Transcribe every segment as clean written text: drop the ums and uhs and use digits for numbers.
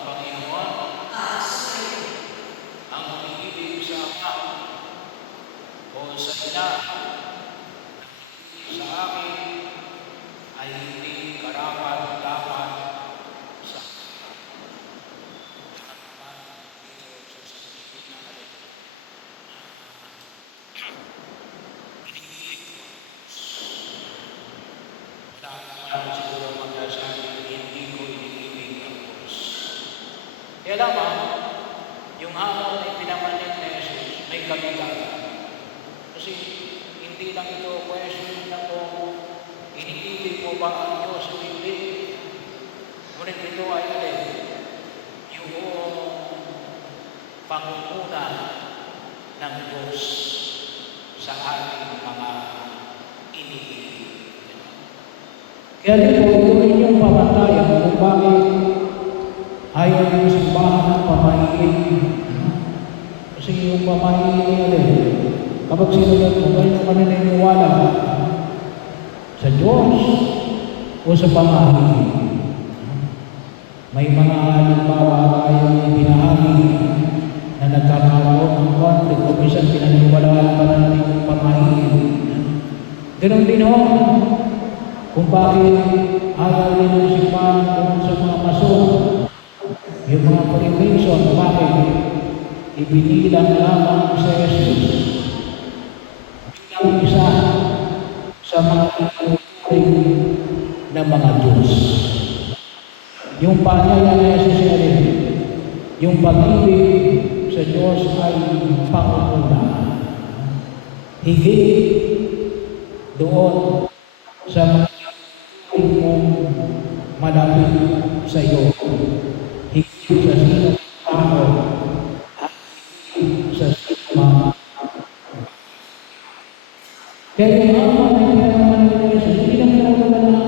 Panginoon, ang umiibig sa Ama o sa Ina sa akin ay hindi karapat-dapat sa siguro magsasabi, hindi ko iniibig ang Diyos. Kaya lamang, yung hamon ay pinamalit na Jesus, may kabigayan. Kasi hindi lang ito question na kung iniibig mo ba ang Diyos o hindi. Ngunit ito ay alin, yung pangunguna ng Diyos sa ating mga iniibig. Kaya din po, ito rin yung pamantayan kung bakit ayaw yung simbahan ng pamahiin. Kasi yung pamahiin nila, kapag sinunod mo, ganyan ka naniniwala sa Diyos o sa pamahiin. May mga halimbawa tayong pinahagi na nagkakaroon ng conflict o minsan pinaniwalaan pa natin yung pamahiin. Ganon din ho, kung bakit ayaw din ang simbahan kung sa mga maso, yung mga Freemason, bakit ibinilang lamang sa Jesus bilang isa sa mga ituturing na mga Diyos. Yung panyaya na Jesus alin, yung pag-ibig sa Diyos ay pangunguna. Higit doon sa mga mong malapit sa iyo. Higit sa sinong tao at higit sa sinong kaya yung ama na pinanaman mo na Jesus, hindi lang pinanaman na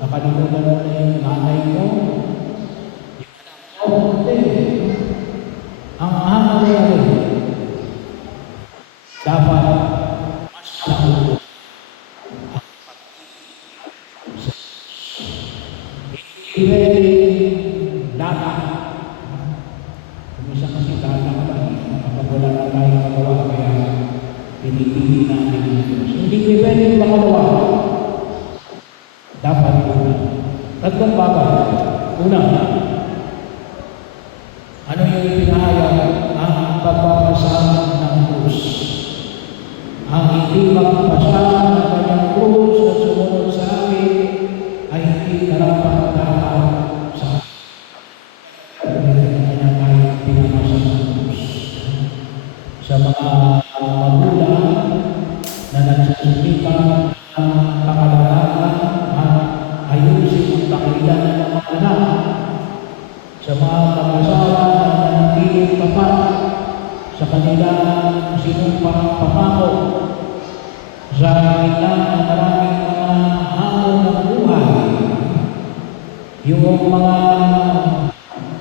sa kalimutan mo na yung nanay mo, yung anak mo, hindi. Ang ama na yan, dapat mas nakuha. Pwede data. Kung isa kasi data ka ba, kapag wala na tayong magawa, kaya pinipili natin ang Diyos. Hindi pwede makalawa. Dapat una. Tatlong bagay. Una, ano yung ipinahayag? Ang pagpapasama ng krus. Ang hindi magpasama ng kanyang krus at sumunod sa akin ay hindi karapat-dapat sa kanya tayo pinapasa ng krus. Sa mga magulang na nagsusulipan ng pangalagaan at ayusin ang kakilan ng mga anak. Sa mga mag-asawa na nanatiling tapat sa kanilang sinumpang pangako sa gitna ng maraming mga hamon ng buhay. Yung mga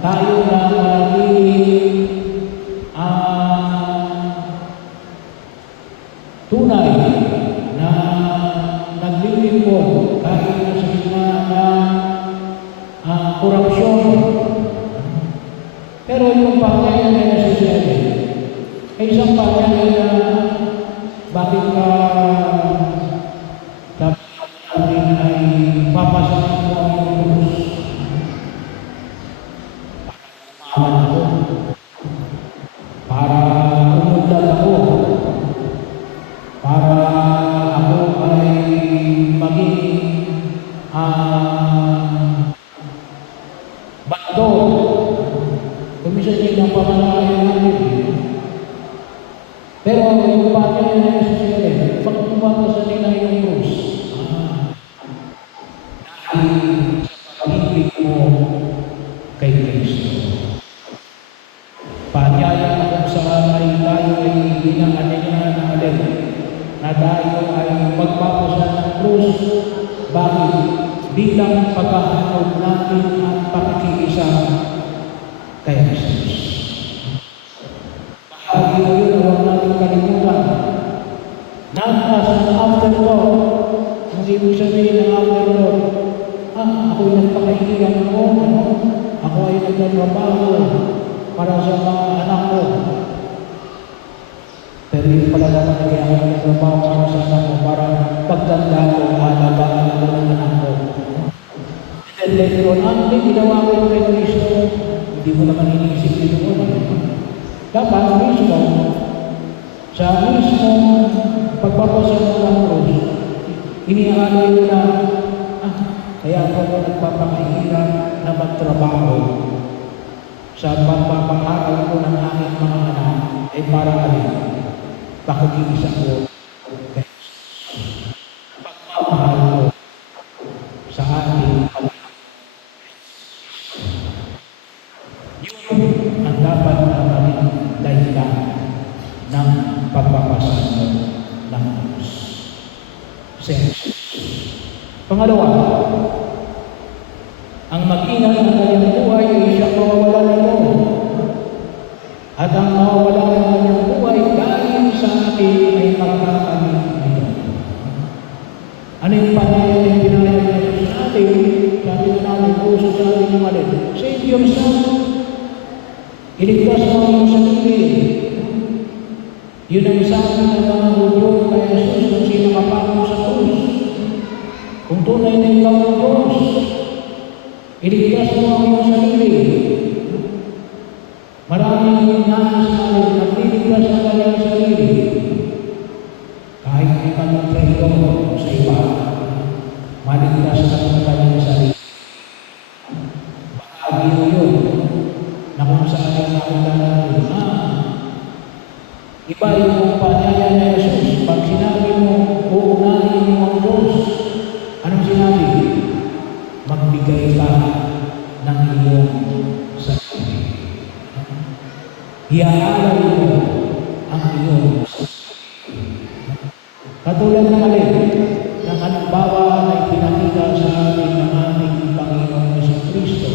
tayo na manatiling tunay na naglilingkod kahit na sa gitna ng korupsyon. Pero yung pangyayan na nasisiyali, ay isang pangyayan na bakit ka dapat natin ay papasakin mo ang krus. Para ako, para umundal ako, para ako ay maging bando. Kumisan din ang pamanayan natin. Pero yung pangyayan na nasisiyali, pag tumatasan nila yung krus, dahil sa pag-ibig mo kay Kristo. Panyaya na kung saan ay tayo ay pinanganihan na alin, na tayo ay magpapasan ng krus. Bakit? Bilang paghahanap natin ang pakikiisa kay Jesus. Bahagi na yun, huwag natin kalimutan. As an afterthought, ang ibig sabihin ng afterthought, ako'y nagpakailangan mo, ako ay nagdala trabaho para sa mga anak ko. Pero yung pala naman kaya ako nagtrabaho para sa anak ko para pagtanda ko, alagaan ako ng anak ko. And then later on, ginawa ko yung kay Kristo, hindi mo naman iniisip dito mo. Dapat mismo, sa mismo pagpapasa mo ng Diyos, iniaalay mo na, kaya ako nagpapakahirap na magtrabaho sa pagpapangaral ko ng aking mga anak ay para alin, pakikiisa ko kay Jesus. Pagmamahal ko sa ating anak. Yun ang dapat na maging dahilan ng pagpapasa mo ng Diyos. Sense. Pangalawa, ang mag-ingat ng kanyang buhay ay siyang mawawala nito. At ang mawawala ng kanyang buhay dahil sa atin ay magkakamit nito. Ano yung panayang yung pinayag na Diyos sa atin? Sabi na namin, puso sa atin yung alin. Save yourself. Iligtas mo ang sarili. Yun ang sabi ng mga Hudyo kay Jesus kung sino kapako sa krus. Kung tunay na ikaw ang Diyos, iligtas mo ang iyong sarili. Maraming nais namin nagliligtas sa kanyang sarili. Kahit may manong sa ito o sa iba, maligtas na ang kanyang sarili. Bahagi yun na kung saan ay nakita natin, iba yung panyaya na Jesus. Pag sinabi mo, uunahin mo ang Diyos, anong sinabi? Magbigay ka ng iyong sarili. Iaalay mo ang iyong sarili. Katulad ng alin, ng halimbawa na ipinakita sa atin ng ating Panginoong Jesucristo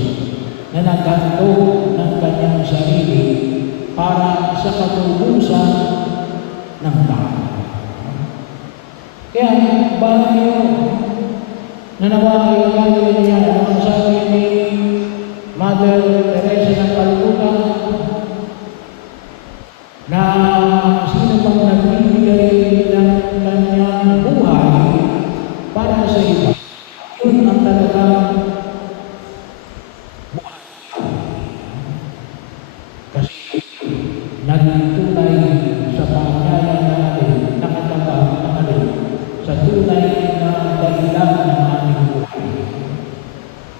na naghandog ng kanyang sarili para sa katubusan ng tao. Kaya, bahal niyo, nanawa kayo gagawin niya, ang sabi ni Mother Teresa ng Calcutta, na sino bang nagbibigay ng kanyang buhay para sa iba, yun ang talagang buhay. Kasi nagtunay sa panyaya natin, nakataba natin sa tunay na dahilan ng aming buhay.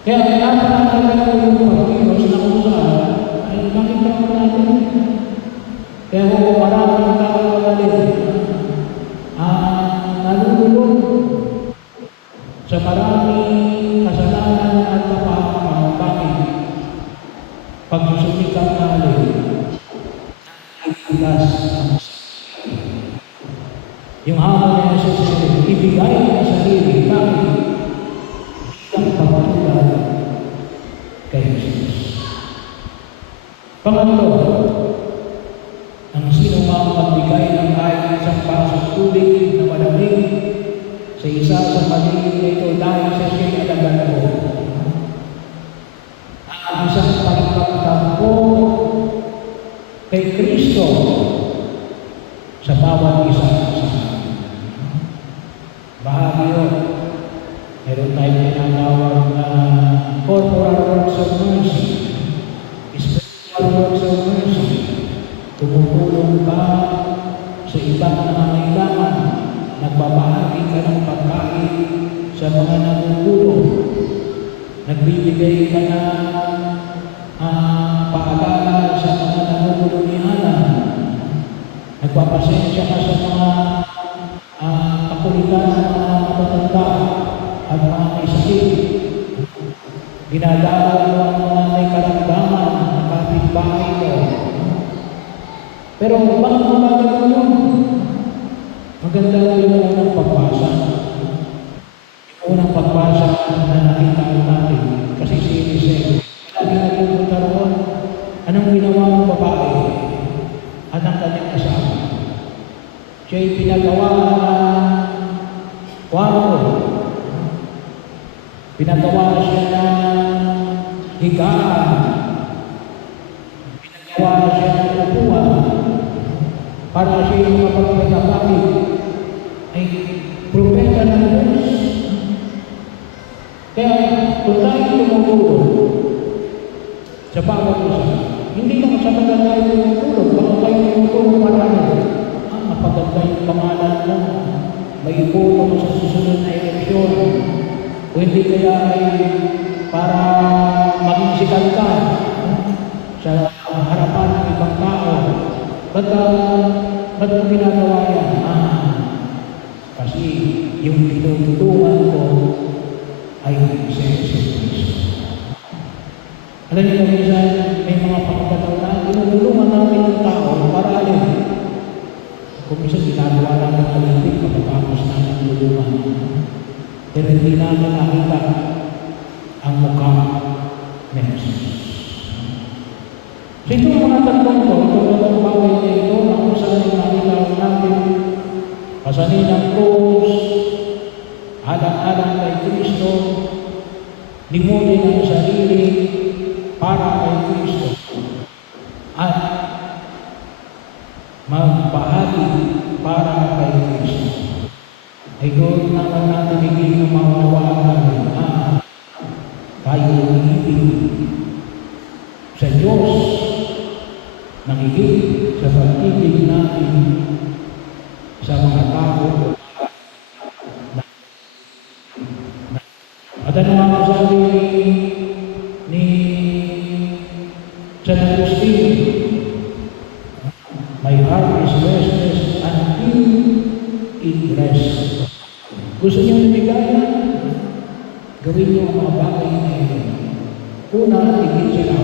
Kaya napakalaga ko yung pagkilos na kung saan ay nakita ko natin. Kaya kung maraming tao natin nalululog sa maraming kasalanan at kapahamakan, pagsusumikap natin, ilas ang sarili. Yung hamon na sa sarili, ibigay ang sarili namin bilang pagtulad kay Jesus. Pangatlo, ang sino mang magbigay ng kahit isang basong tubig na malamig sa isa sa maliit na ito dahil sa siya'y alagaan ko. Ang isang pagpagtampo kay Kristo sa bawat isa sa atin. Bahagi yun. Meron tayong tinatawag na corporal works of mercy, spiritual works of mercy. Tumutulong ka sa ibang nangangailangan, nagbabahagi ka ng pagkain sa mga nangungulong, nagbibigay ka ng paalala sa mga nangungulungianan, nagpapasensya ka sa mga kakulitan ng mga matatanda at mga may sakit, dinadala mo ang mga may karamdaman na kapitbahay mo. Pero bakit mo gagawin yun? Maganda yung unang pagbasa. Yung unang pagbasa na nakita natin. Kasi si Eliseo, lagi nagpupunta roon. Anong ginawa ng babae at ang kanyang kasama? Siya'y pinagawa ng kwarto. Pinagawa siya ng higaan gawa siya ng upuan para siya makapagpagapakit ay propeta ng Diyos. Kaya kung tayo tumutulong sa bawat isa, hindi lang sa tagal tayo tumutulong, baka tayo tumutulong marami. Mapaganda yung pangalan mo, may iputo sa susunod na eleksyon, o hindi kaya ay para maging sikat ka sa harapan ng ibang tao. Ba't mo ginagawa yan? Kasi yung tinutulungan ko ay si Kristo. Alam niyo minsan, may mga pagkakataon na tinutulungan namin yung tao para alin. Kung minsan ginagawa namin kalintik kapagkapos namin tulungan. Pero hindi namin nakita ang mukha ni Jesus. So itong mga tatlong to, itong bagay na ito, na kung saan ay makita natin pasanin ng krus, alang-alang kay Kristo, limutin ang sarili para kay Kristo, at magbahagi para kay Kristo. Ay doon naman natin higit na maunawaan natin na tayo ibig sa Diyos na higit sa pag-ibig natin sa mga tao. At ano nga sabi ni San Agustin, my heart is restless until it rests. Gusto niyo lumigaya? Gawin niyo ang mga bagay na ito. Una, higit sa